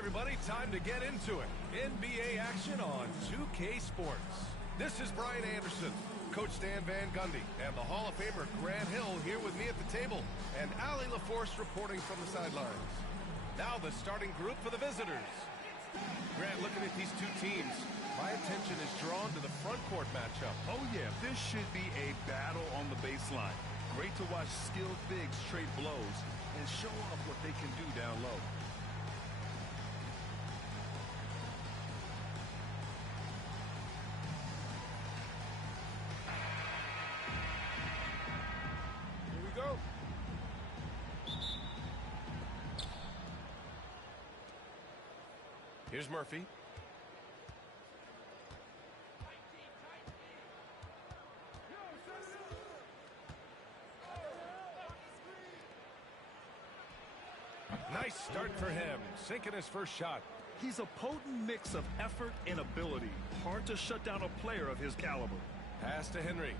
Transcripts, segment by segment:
everybody, time to get into it. NBA action on 2K Sports. This is Brian Anderson, Coach Stan Van Gundy, and the Hall of Famer Grant Hill here with me at the table, and Allie LaForce reporting from the sidelines. Now the starting group for the visitors. Grant, looking at these two teams, my attention is drawn to the front court matchup. Oh yeah, this should be a battle on the baseline. Great to watch skilled bigs trade blows and show off what they can do down low. Here we go. Here's Murphy. Nice start for him, sinking his first shot. He's a potent mix of effort and ability. Hard to shut down a player of his caliber. Pass to Henry.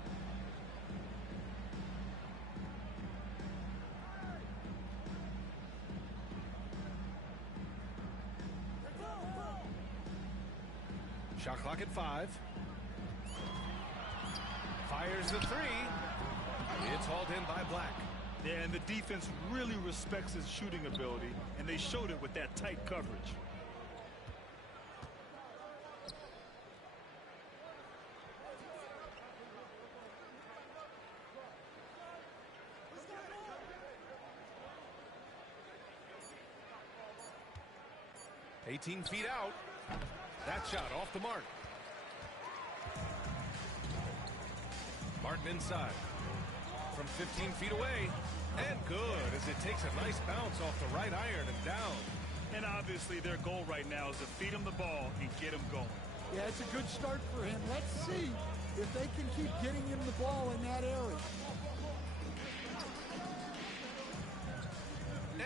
Shot clock at 5. Fires the 3. It's hauled in by Black. Yeah, and the defense really respects his shooting ability, and they showed it with that tight coverage. "18 feet out. That shot off the mark. Martin inside. From 15 feet away. And good, as it takes a nice bounce off the right iron and down. And obviously their goal right now is to feed him the ball and get him going. Yeah, it's a good start for him. Let's see if they can keep getting him the ball in that area.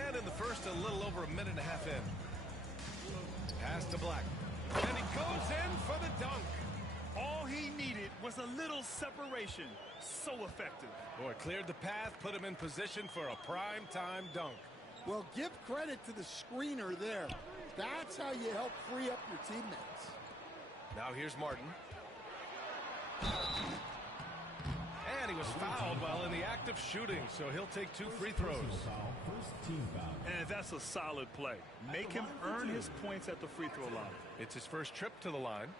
And in the first, a little over a minute and a half in. Pass to Black. And he goes in for the dunk. All he needed was a little separation. So effective. Boy, cleared the path, put him in position for a prime-time dunk. Well, give credit to the screener there. That's how you help free up your teammates. Now here's Martin. And he was fouled while in the act of shooting, so he'll take 2 free throws. And that's a solid play. Make him earn his points at the free throw line. It's his first trip to the line.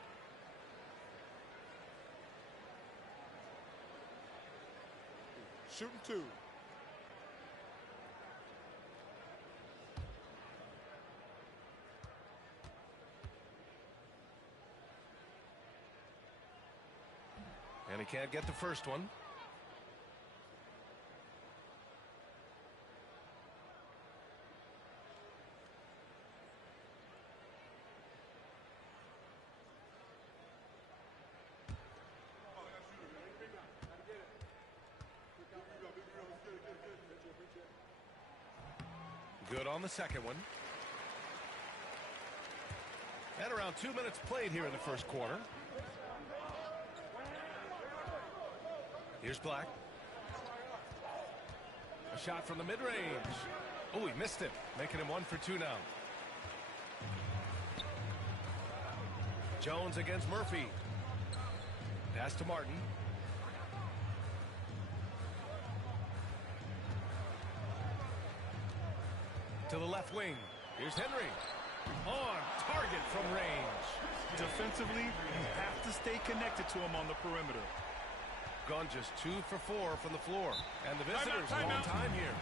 Shooting 2. And he can't get the first one. Good on the second one. And around 2 minutes played here in the first quarter. Here's Black. A shot from the mid-range. Oh, he missed it, making him 1 for 2 now. Jones against Murphy. Pass to Martin. To the left wing. Here's Henry. On target from range. Defensively, you have to stay connected to him on the perimeter. Gone just 2 for 4 from the floor. And the visitors on time here.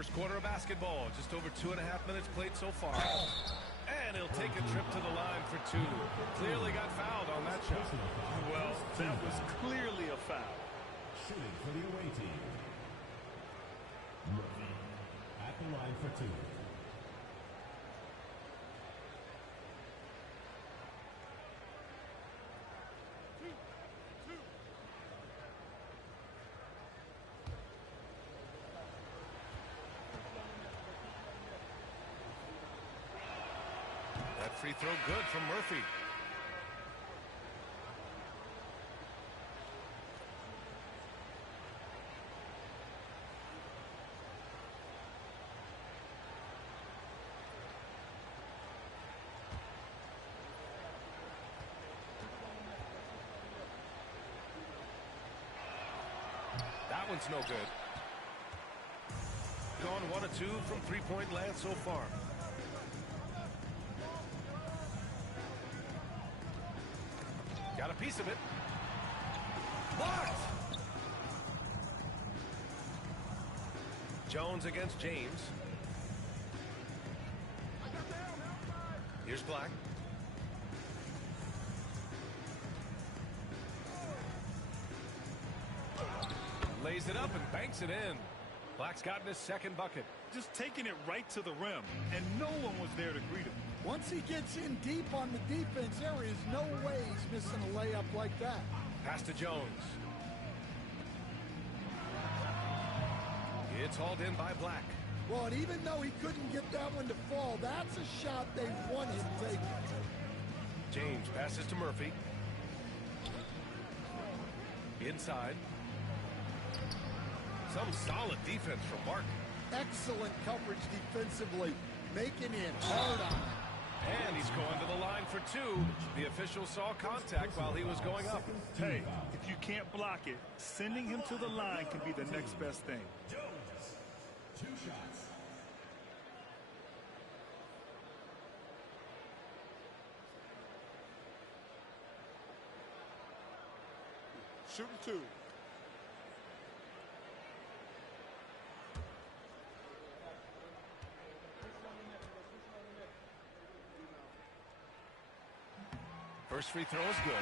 First quarter of basketball, just over 2.5 minutes played so far. And he'll take a trip to the line for two. Clearly got fouled on that shot. Well, that was clearly a foul. Shooting for the away team. Murphy at the line for two. That free throw good from Murphy. That one's no good. Gone 1 of 2 from three-point land so far. Got a piece of it. Blocked! Jones against James. Here's Black. Lays it up and banks it in. Black's gotten his second bucket. Just taking it right to the rim, and no one was there to greet him. Once he gets in deep on the defense, there is no way he's missing a layup like that. Pass to Jones. It's hauled in by Black. Well, and even though he couldn't get that one to fall, that's a shot they want him taking. James passes to Murphy. Inside. Some solid defense from Martin. Excellent coverage defensively, making it hard on him. And he's going to the line for two. The official saw contact while he was going up. Hey, if you can't block it, sending him to the line can be the next best thing. Jones, 2 shots. Shooting 2. First free throw is good.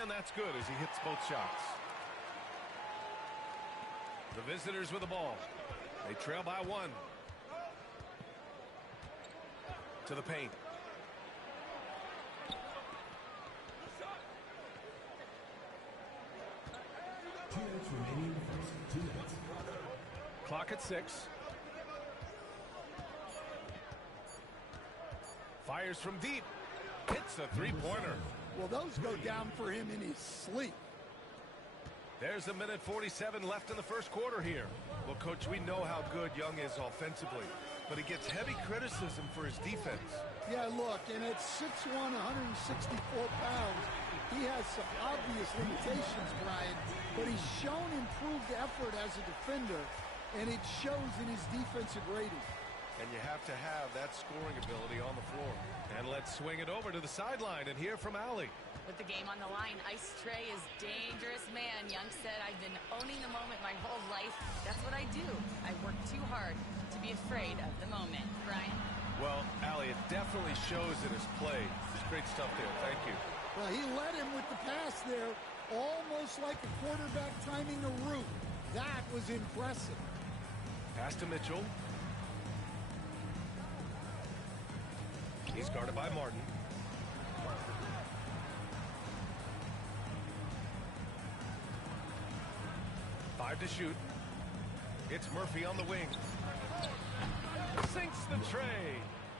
And that's good as he hits both shots. The visitors with the ball. They trail by 1. To the paint. Remaining in the first 2 minutes. Clock at 6. Fires from deep. Hits a three-pointer. Well, those go down for him in his sleep. There's a minute 47 left in the first quarter here. Well, Coach, we know how good Young is offensively, but he gets heavy criticism for his defense. Yeah, look, and at 6'1", 164 pounds, he has some obvious limitations, Brian, but he's shown improved effort as a defender, and it shows in his defensive rating. And you have to have that scoring ability on the floor. And let's swing it over to the sideline and hear from Allie. With the game on the line, Ice Trey is dangerous, man. Young said, I've been owning the moment my whole life. That's what I do. I work too hard to be afraid of the moment. Brian? Well, Allie, it definitely shows in his play. It's great stuff there. Thank you. Well, he led him with the pass there, almost like a quarterback timing a route. That was impressive. Pass to Mitchell. He's guarded by Martin. Five to shoot. It's Murphy on the wing. Sinks the tray.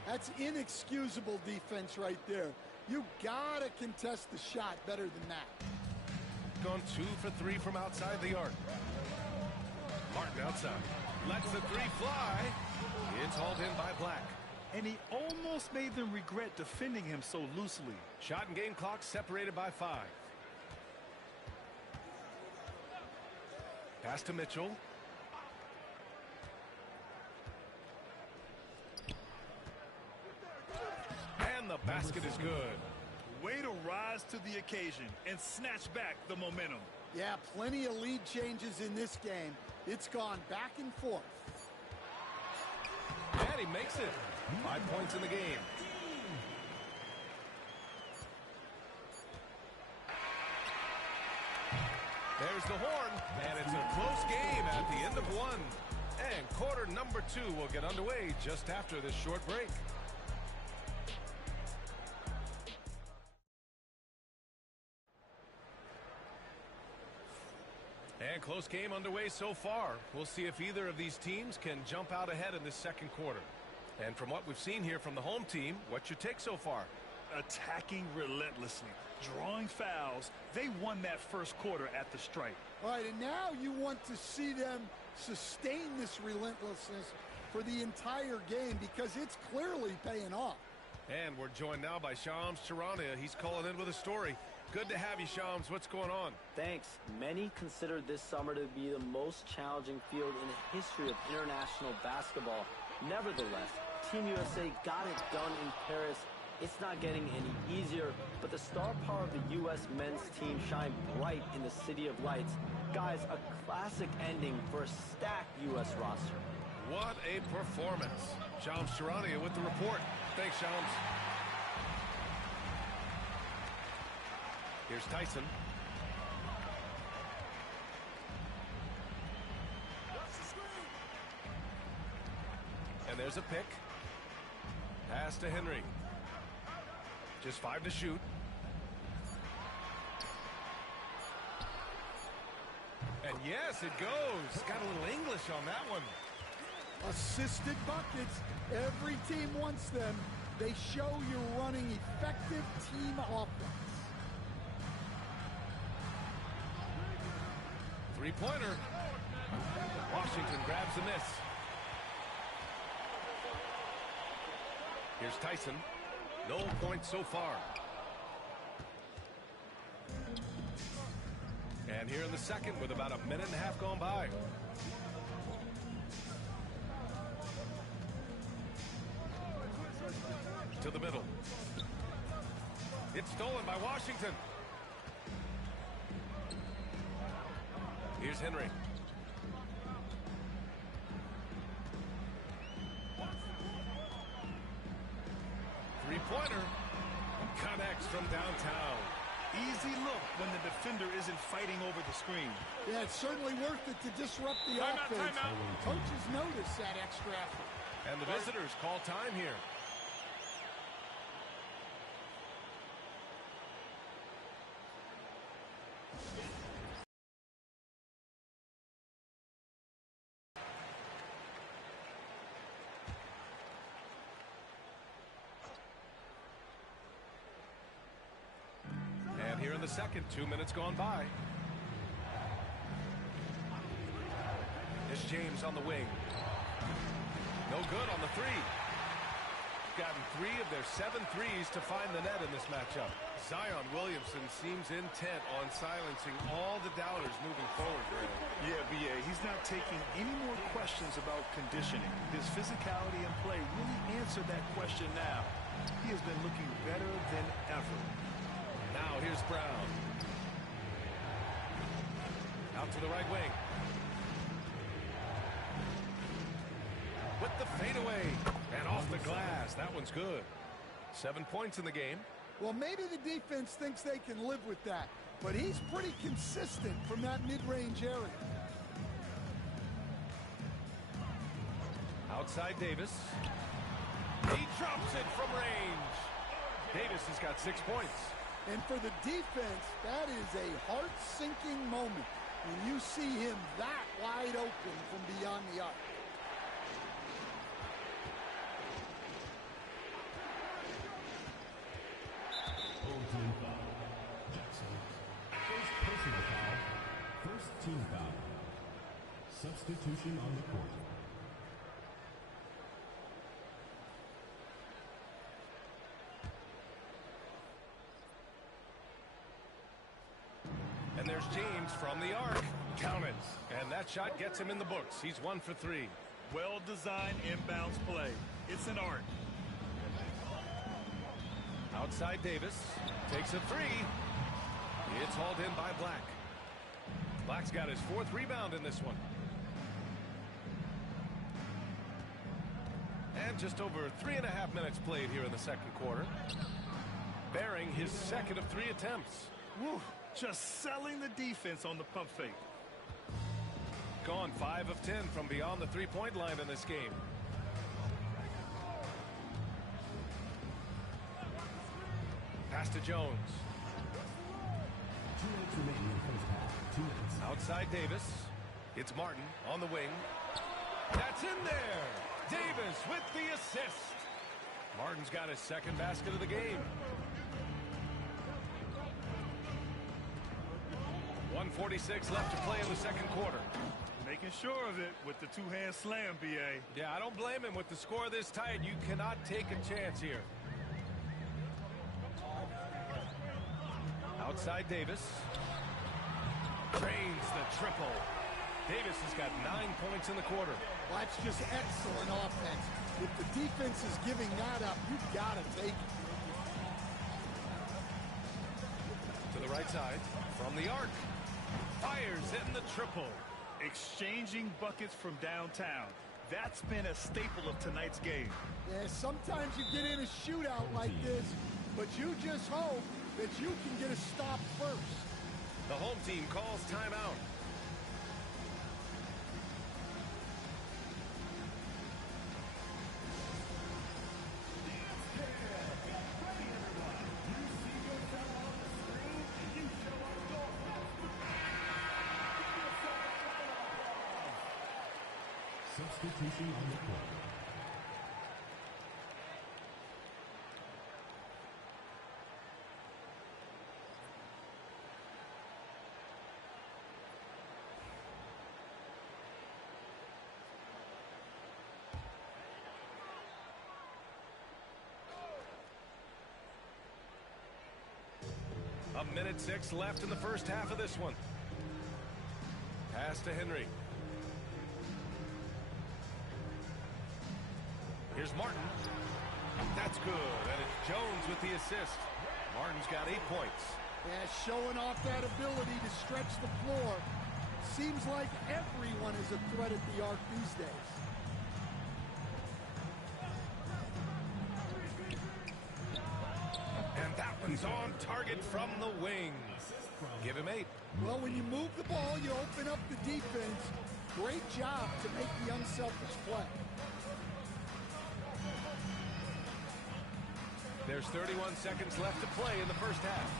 That's inexcusable defense right there. You gotta contest the shot better than that. Gone 2 for 3 from outside the arc. Martin outside. Lets the three fly. It's hauled in by Black. And he almost made them regret defending him so loosely. Shot and game clock separated by 5. Pass to Mitchell. And the basket is good. Way to rise to the occasion and snatch back the momentum. Yeah, plenty of lead changes in this game. It's gone back and forth. And he makes it. 5 points in the game. There's the horn, and it's a close game at the end of one. And quarter number 2 will get underway just after this short break. And close game underway so far. We'll see if either of these teams can jump out ahead in this second quarter. And from what we've seen here from the home team, what's your take so far? Attacking relentlessly, drawing fouls. They won that first quarter at the stripe. All right, and now you want to see them sustain this relentlessness for the entire game because it's clearly paying off. And we're joined now by Shams Charania. He's calling in with a story. Good to have you, Shams. What's going on? Thanks. Many consider this summer to be the most challenging field in the history of international basketball. Nevertheless, Team USA got it done in Paris. It's not getting any easier, but the star power of the U.S. men's team shined bright in the City of Lights. Guys, a classic ending for a stacked U.S. roster. What a performance. Shams Charania with the report. Thanks, Shams. Here's Tyson. And there's a pick. Pass to Henry. Just 5 to shoot. And yes, it goes. Got a little English on that one. Assisted buckets. Every team wants them. They show you're running effective team offense. Three-pointer. Washington grabs the miss. Here's Tyson. No points so far. And here in the second with about a minute and a half gone by. To the middle. It's stolen by Washington. Here's Henry. Three-pointer. Connects from downtown. Easy look when the defender isn't fighting over the screen. Yeah, it's certainly worth it to disrupt the offense. Timeout. Coaches notice that extra effort. And the visitors call time here. Here in the second, 2 minutes gone by. It's James on the wing. No good on the three. Gotten 3 of their 7 threes to find the net in this matchup. Zion Williamson seems intent on silencing all the doubters moving forward, Graham. Yeah, B.A., he's not taking any more questions about conditioning. His physicality and play really answered that question now. He has been looking better than ever. Now here's Brown. Out to the right wing. With the fadeaway. And off the glass. That one's good. 7 points in the game. Well, maybe the defense thinks they can live with that, but he's pretty consistent from that mid-range area. Outside Davis. He drops it from range. Davis has got 6 points. And for the defense, that is a heart-sinking moment when you see him that wide open from beyond the arc. Team foul. Jackson. First personal foul. First team foul. Substitution on the court. And there's James from the arc. Count it. And that shot gets him in the books. He's 1 for 3. Well-designed inbounds play. It's an art. Outside Davis. Takes a 3. It's hauled in by Black. Black's got his 4th rebound in this one. And just over 3.5 minutes played here in the second quarter. Bearing his 2nd of 3 attempts. Woo, just selling the defense on the pump fake. Gone 5 of 10 from beyond the three-point line in this game. Pass to Jones. 2 minutes remaining in the first half. 2 minutes. Outside Davis. It's Martin on the wing. That's in there. Davis with the assist. Martin's got his 2nd basket of the game. 1:46 left to play in the second quarter. Making sure of it with the two-hand slam, B.A. Yeah, I don't blame him. With the score this tight, you cannot take a chance here. Outside Davis. Drains the triple. Davis has got 9 points in the quarter. Well, that's just excellent offense. If the defense is giving that up, you've got to take it. To the right side. From the arc. Fires in the triple. Exchanging buckets from downtown. That's been a staple of tonight's game. Yeah, sometimes you get in a shootout like this, but you just hope that you can get a stop first. The home team calls timeout. Substitution on the court. A minute 6 left in the first half of this one. Pass to Henry. Here's Martin. That's good. And it's Jones with the assist. Martin's got 8 points. Yeah, showing off that ability to stretch the floor. Seems like everyone is a threat at the arc these days. And that one's on target from the wing. Give him 8. Well, when you move the ball, you open up the defense. Great job to make the unselfish play. There's 31 seconds left to play in the first half.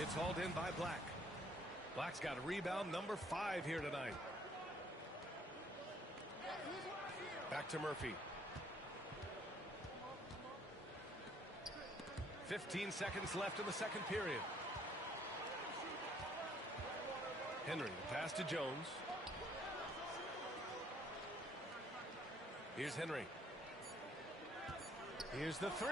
It's hauled in by Black. Black's got a rebound number 5 here tonight. Back to Murphy. 15 seconds left in the second period. Henry, pass to Jones. Here's Henry. Here's the 3.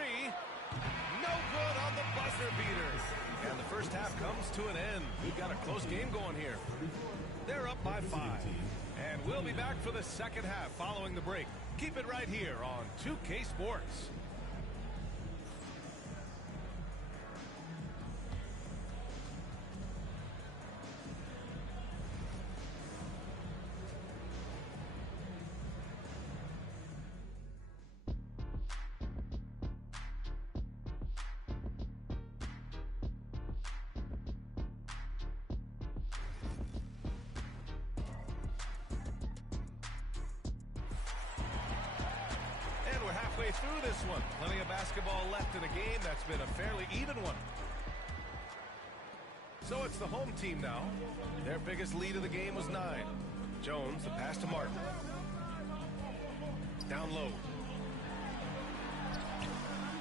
No good on the buzzer beater. And the first half comes to an end. We've got a close game going here. They're up by 5. And we'll be back for the second half following the break. Keep it right here on 2K Sports. Through this one. Plenty of basketball left in a game that's been a fairly even one. So it's the home team now. Their biggest lead of the game was 9. Jones, the pass to Martin. Down low.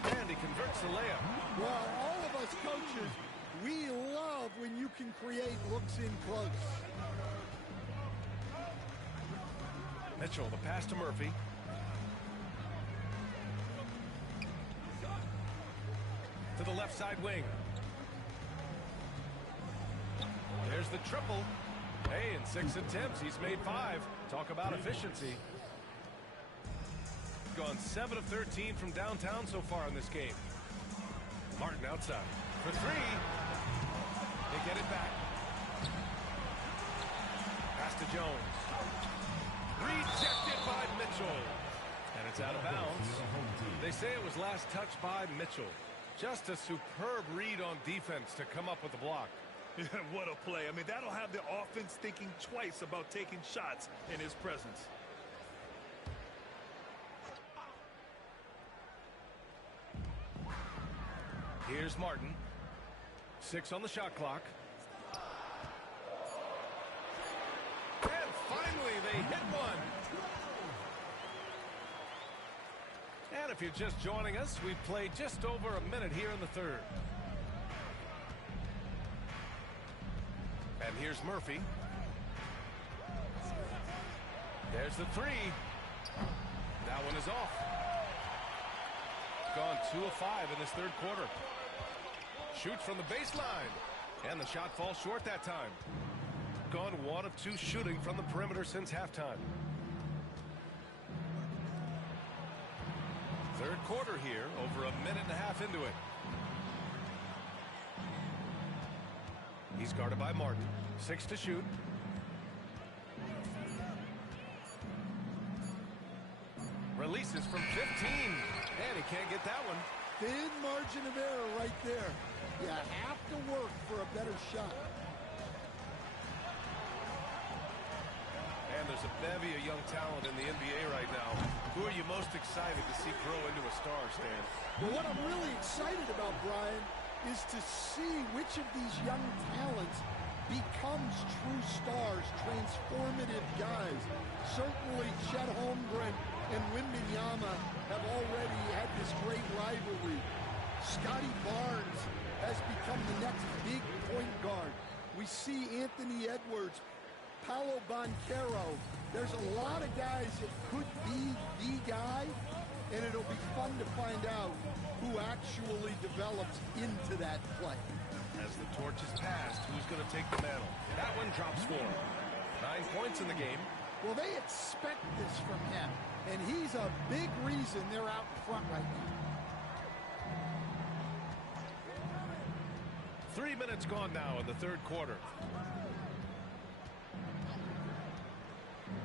And he converts the layup. Well, all of us coaches, we love when you can create looks in close. Mitchell, the pass to Murphy. To the left side wing. There's the triple. Hey, in 6 attempts, he's made 5. Talk about efficiency. Gone 7 of 13 from downtown so far in this game. Martin outside for 3. They get it back. Pass to Jones. Rejected by Mitchell. And it's out of bounds. They say it was last touched by Mitchell. Just a superb read on defense to come up with the block. What a play. I mean, that'll have the offense thinking twice about taking shots in his presence. Here's Martin. 6 on the shot clock. And finally, they hit one. And if you're just joining us, we've played just over a minute here in the third. And here's Murphy. There's the 3. That one is off. Gone 2 of 5 in this third quarter. Shoots from the baseline. And the shot falls short that time. Gone 1 of 2 shooting from the perimeter since halftime. Third quarter here, over a minute and a half into it. He's guarded by Martin. 6 to shoot. Releases from 15. And he can't get that one. Thin margin of error right there. You have to work for a better shot. And there's a bevy of young talent in the NBA right now. Who are you most excited to see grow into a star, Stan? Well, what I'm really excited about, Brian, is to see which of these young talents becomes true stars, transformative guys. Certainly Chet Holmgren and Wembanyama have already had this great rivalry. Scotty Barnes has become the next big point guard. We see Anthony Edwards, Paolo Banchero. There's a lot of guys that could be the guy, and it'll be fun to find out who actually develops into that play. As the torch is passed, who's going to take the mantle? That one drops 4. 9 points in the game. Well, they expect this from him, and he's a big reason they're out in front right now. 3 minutes gone now in the third quarter.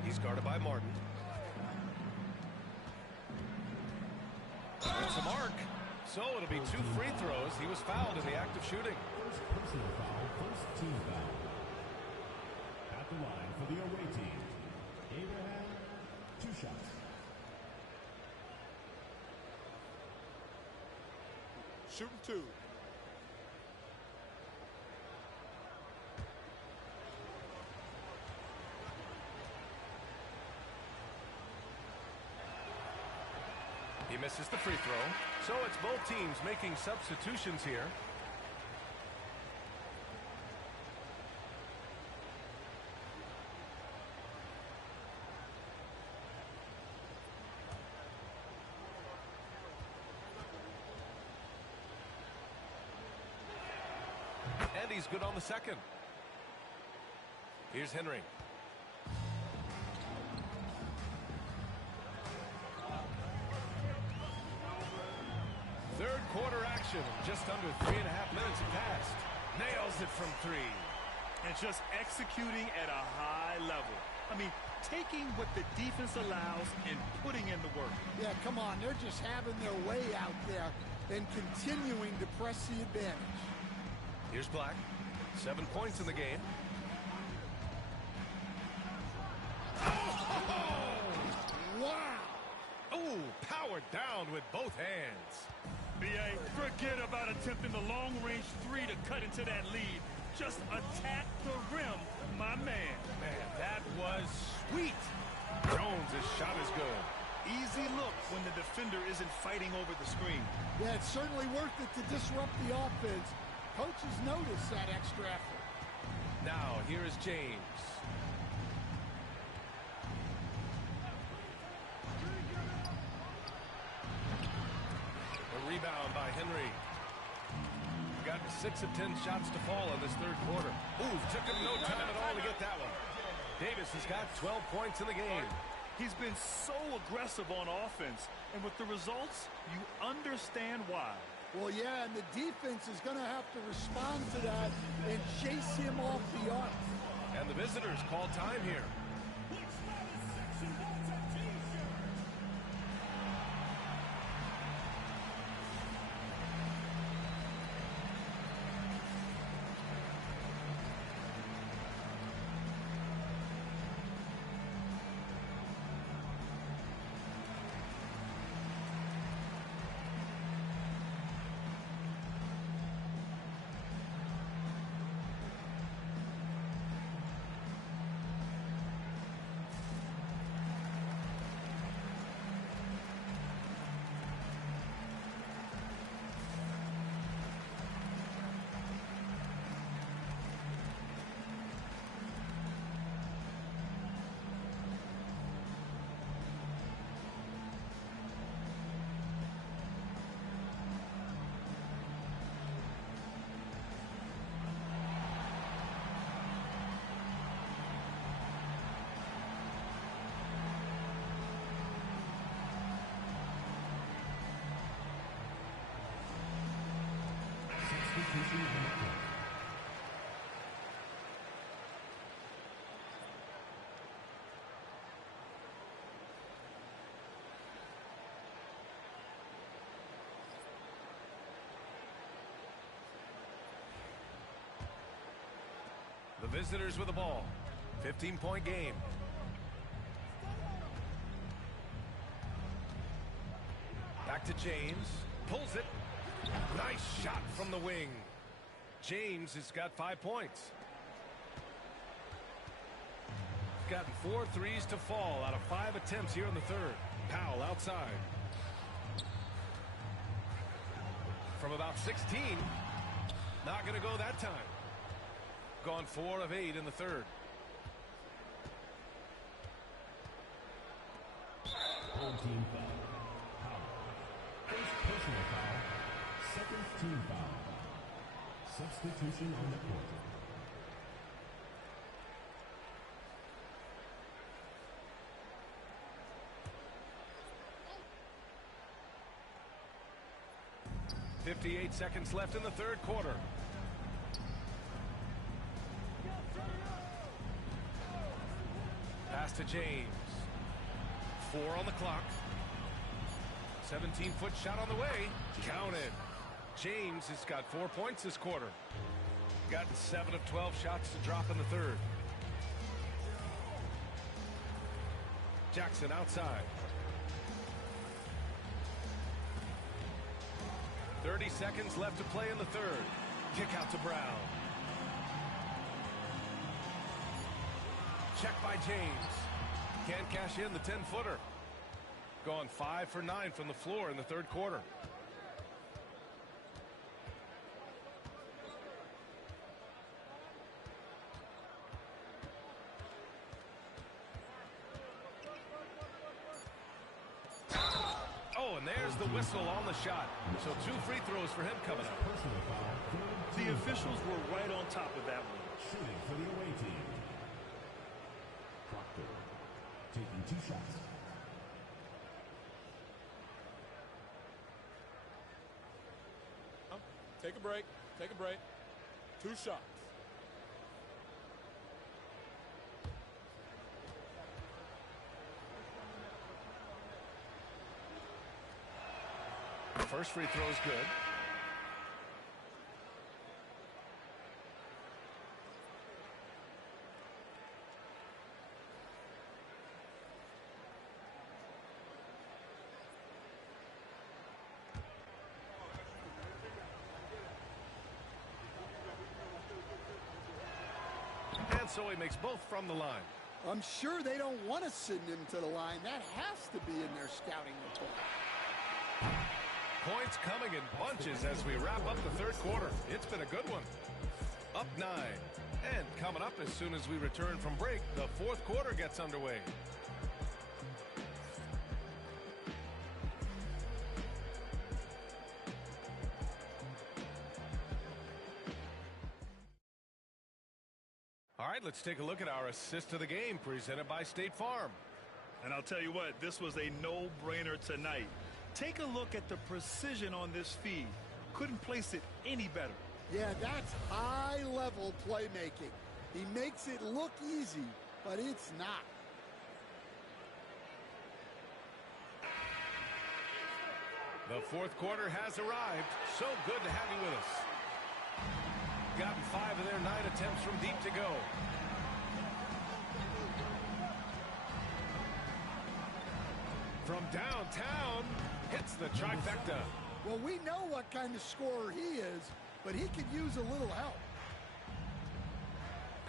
He's guarded by Martin. It's a mark. So it'll be 2 free throws. He was fouled in the act of shooting. First personal foul, first team foul. At the line for the away team, Abraham, 2 shots. Shooting 2. He misses the free throw. So it's both teams making substitutions here. And he's good on the second. Here's Henry. Third quarter action. Just under 3.5 minutes have passed. Nails it from 3. And just executing at a high level. I mean, taking what the defense allows and putting in the work. Yeah, come on. They're just having their way out there and continuing to press the advantage. Here's Black. 7 points in the game. Wow! Oh, powered down with both hands. B.A., forget about attempting the long-range 3 to cut into that lead. Just attack the rim, my man. Man, that was sweet. Jones' shot is good. Easy look when the defender isn't fighting over the screen. Yeah, it's certainly worth it to disrupt the offense. Coaches notice that extra effort. Now, here is James. A rebound by Henry. Got 6 of 10 shots to fall in this third quarter. Ooh, took him no time at all to get that one. Davis has got 12 points in the game. He's been so aggressive on offense, and with the results, you understand why. Well, yeah, and the defense is going to have to respond to that and chase him off the arc. And the visitors call time here. The visitors with the ball. 15-point game. Back to James. Pulls it. Nice shot from the wing. James has got 5 points. He's gotten 4 threes to fall out of 5 attempts here in the third. Powell outside. From about 16. Not going to go that time. Gone 4 of 8 in the third. Home team foul. Powell. First personal foul. Second team foul. Substitution on the court. .58 seconds left in the third quarter. Pass to James. 4 on the clock. 17-foot shot on the way. Counted. James has got 4 points this quarter. Gotten 7 of 12 shots to drop in the third. Jackson outside. 30 seconds left to play in the third. Kick out to Brown. Check by James. Can't cash in the 10-footer. Gone 5 for 9 from the floor in the third quarter. Oh, and there's the whistle on the shot. So 2 free throws for him coming up. Personal foul. The officials were right on top of that one. Shooting for the away team. Proctor taking 2 shots. Take a break. Take a break. 2 shots. First free throw is good. And so he makes both from the line. I'm sure they don't want to send him to the line. That has to be in their scouting report. Points coming in bunches as we wrap up the third quarter. It's been a good one. Up 9. And coming up as soon as we return from break, the fourth quarter gets underway. All right, let's take a look at our assist of the game presented by State Farm. And I'll tell you what, this was a no-brainer tonight. Take a look at the precision on this feed. Couldn't place it any better. Yeah, that's high-level playmaking. He makes it look easy, but it's not. The fourth quarter has arrived. So good to have you with us. Gotten 5 of their 9 attempts from deep to go. From downtown, hits the trifecta. Well, we know what kind of scorer he is, but he could use a little help.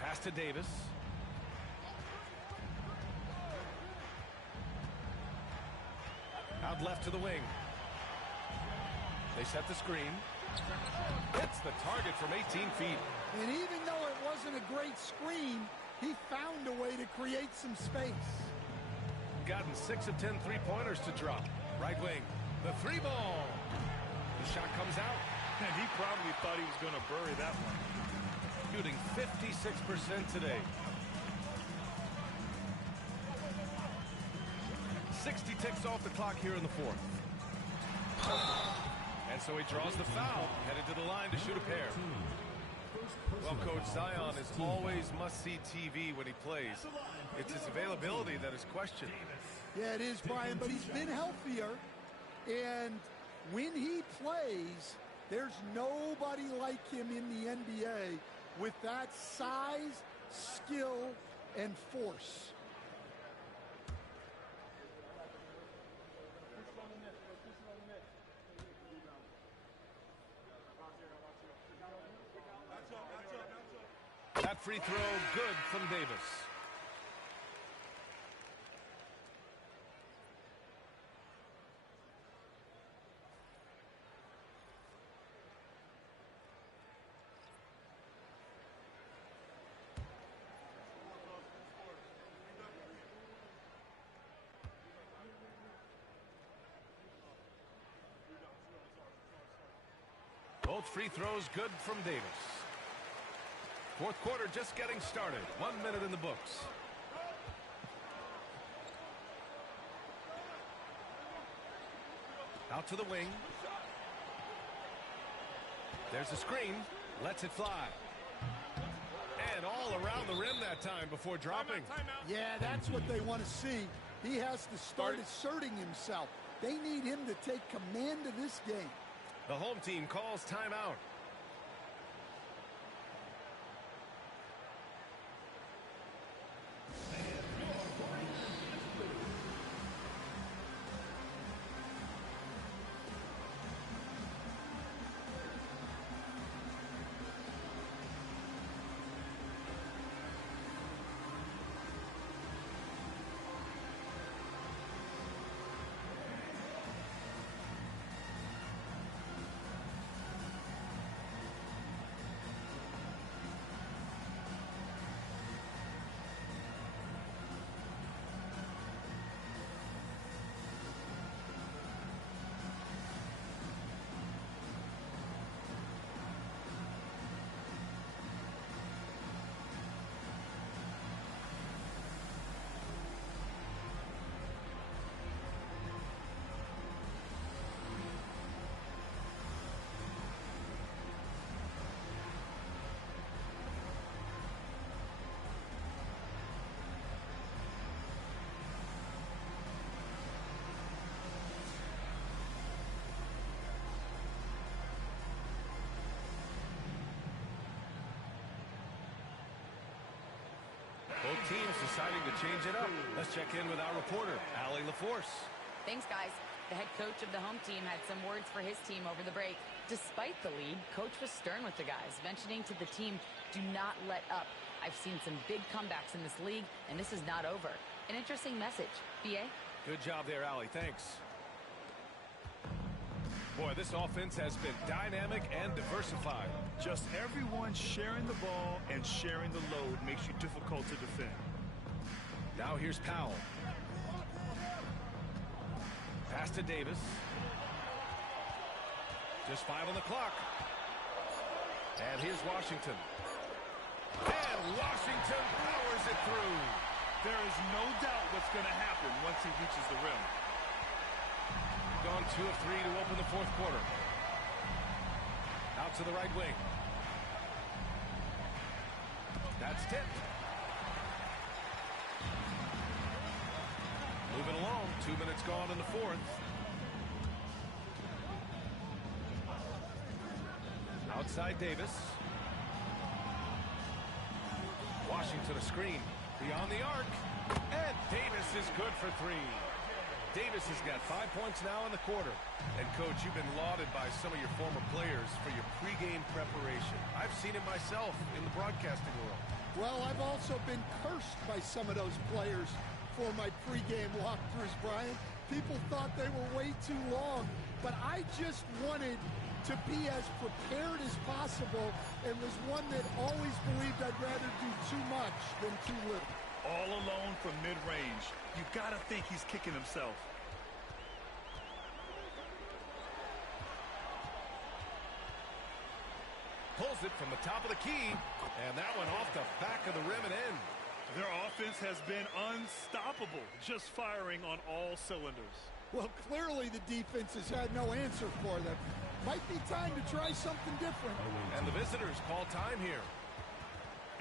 Pass to Davis. Out left to the wing. They set the screen. Hits the target from 18 feet. And even though it wasn't a great screen, he found a way to create some space. Gotten 6 of 10 three-pointers to drop. Right wing. The 3-ball. The shot comes out. And he probably thought he was going to bury that one. Shooting 56% today. 60 ticks off the clock here in the fourth. And so he draws the foul, headed to the line to shoot a pair. Well, Coach, Zion is always must-see TV when he plays. It's his availability that is questioned. Yeah, it is, Brian, but he's been healthier. And when he plays, there's nobody like him in the NBA with that size, skill, and force. That free throw good from Davis. Both free throws good from Davis. Fourth quarter just getting started. 1 minute in the books. Out to the wing. There's a screen. Lets it fly. And all around the rim that time before dropping. Yeah, that's what they want to see. He has to start asserting himself. They need him to take command of this game. The home team calls timeout. Both teams deciding to change it up. Let's check in with our reporter, Allie LaForce. Thanks, guys. The head coach of the home team had some words for his team over the break. Despite the lead, coach was stern with the guys, mentioning to the team, do not let up. I've seen some big comebacks in this league, and this is not over. An interesting message. BA? Good job there, Allie. Thanks. Boy, this offense has been dynamic and diversified. Just everyone sharing the ball and sharing the load makes you difficult to defend. Now here's Powell. Pass to Davis. Just 5 on the clock. And here's Washington. And Washington powers it through. There is no doubt what's going to happen once he reaches the rim. Gone 2 of 3 to open the fourth quarter. Out to the right wing. That's tipped. Moving along, 2 minutes gone in the fourth. Outside Davis. Washington a screen. Beyond the arc. And Davis is good for 3. Davis has got 5 points now in the quarter. And, Coach, you've been lauded by some of your former players for your pregame preparation. I've seen it myself in the broadcasting world. Well, I've also been cursed by some of those players for my pregame walkthroughs, Brian. People thought they were way too long, but I just wanted to be as prepared as possible and was one that always believed I'd rather do too much than too little. All alone from mid-range. You got to think he's kicking himself. Pulls it from the top of the key, and that one off the back of the rim and in. Their offense has been unstoppable, just firing on all cylinders. Well, clearly the defense has had no answer for them. Might be time to try something different. And the visitors call time here.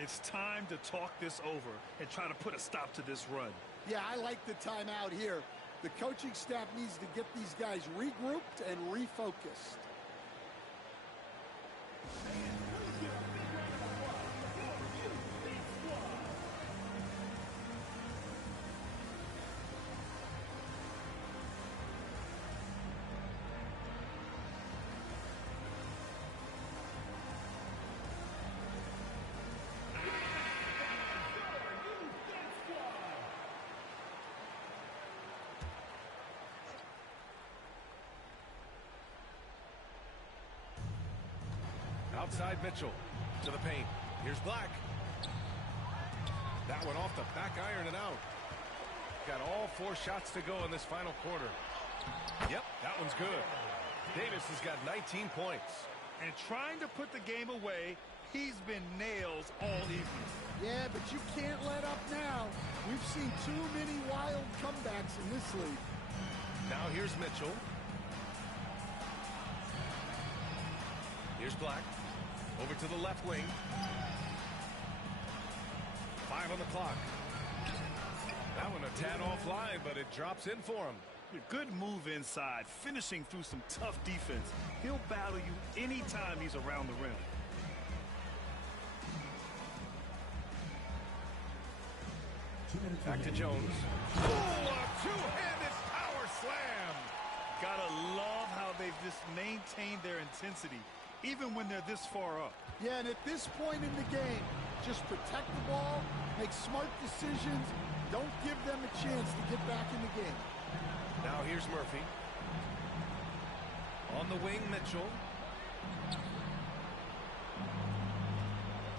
It's time to talk this over and try to put a stop to this run. Yeah, I like the timeout here. The coaching staff needs to get these guys regrouped and refocused. Outside Mitchell to the paint. Here's Black. That one off the back iron and out. Got all 4 shots to go in this final quarter. Yep, that one's good. Davis has got 19 points. And trying to put the game away, he's been nails all evening. Yeah, but you can't let up now. We've seen too many wild comebacks in this league. Now here's Mitchell. Here's Black. Over to the left wing. 5 on the clock. That one a tad offline, but it drops in for him. A good move inside, finishing through some tough defense. He'll battle you anytime he's around the rim. Back to Jones. Oh, a two-handed power slam. Gotta love how they've just maintained their intensity, even when they're this far up. Yeah, and at this point in the game, just protect the ball, make smart decisions, don't give them a chance to get back in the game. Now here's Murphy. On the wing, Mitchell.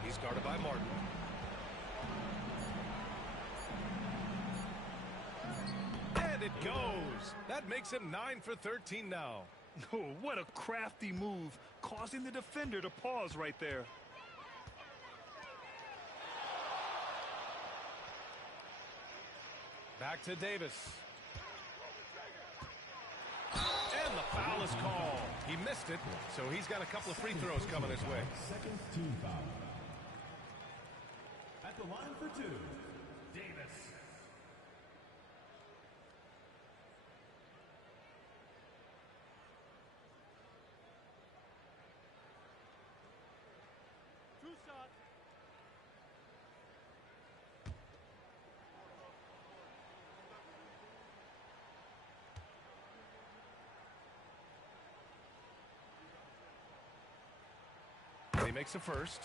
He's guarded by Martin. And it goes. That makes him 9 for 13 now. Oh, what a crafty move, causing the defender to pause right there. Back to Davis. And the foul is called. He missed it, so he's got a couple of free throws coming his way. Second team foul. At the line for 2, Davis. He makes a first.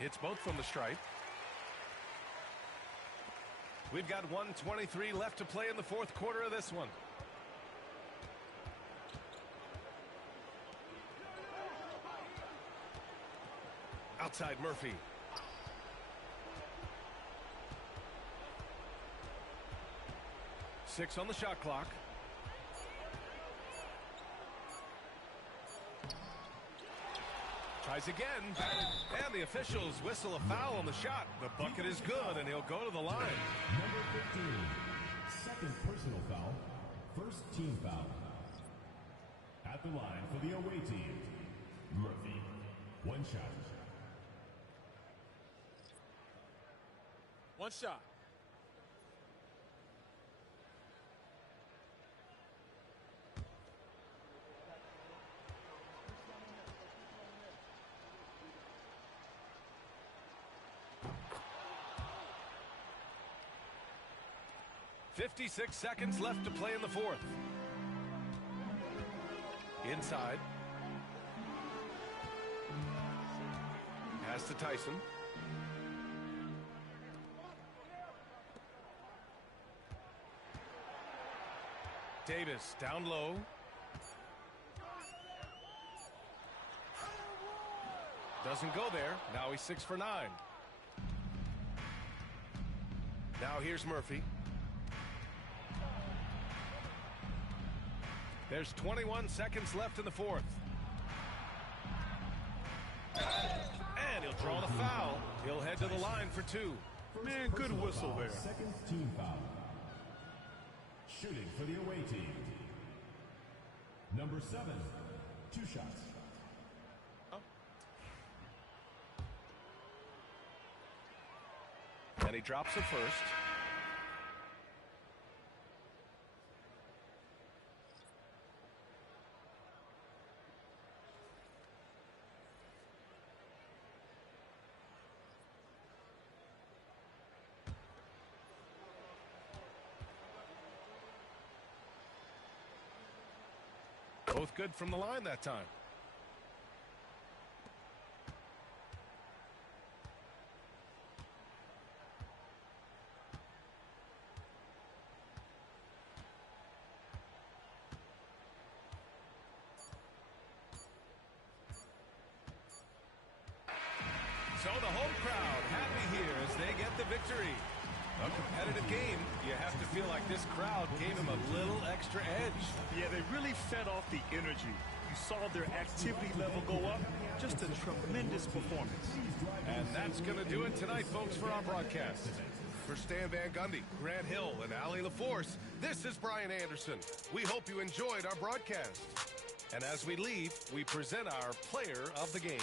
Hits both from the stripe. We've got 1:23 left to play in the fourth quarter of this one. Outside Murphy. Six on the shot clock. Tries again. And the officials whistle a foul on the shot. The bucket is good, and he'll go to the line. Number 15, second personal foul, first team foul. At the line for the away team, Murphy. One shot. One shot. .56 seconds left to play in the fourth. Inside. Pass to Tyson. Davis down low. Doesn't go there. Now he's 6 for 9. Now here's Murphy. There's 21 seconds left in the fourth. And he'll draw the foul. He'll head to the line for 2. Man, good whistle there. Second team foul. Shooting for the away team. Number 7, 2 shots. And he drops it first. Both good from the line that time. So the home crowd happy here as they get the victory. A competitive game. You have to feel like this crowd gave him a little extra edge. Yeah, they really fed off the energy. You saw their activity level go up. Just a tremendous performance. And that's going to do it tonight, folks, for our broadcast. For Stan Van Gundy, Grant Hill, and Allie LaForce, this is Brian Anderson. We hope you enjoyed our broadcast. And as we leave, we present our player of the game.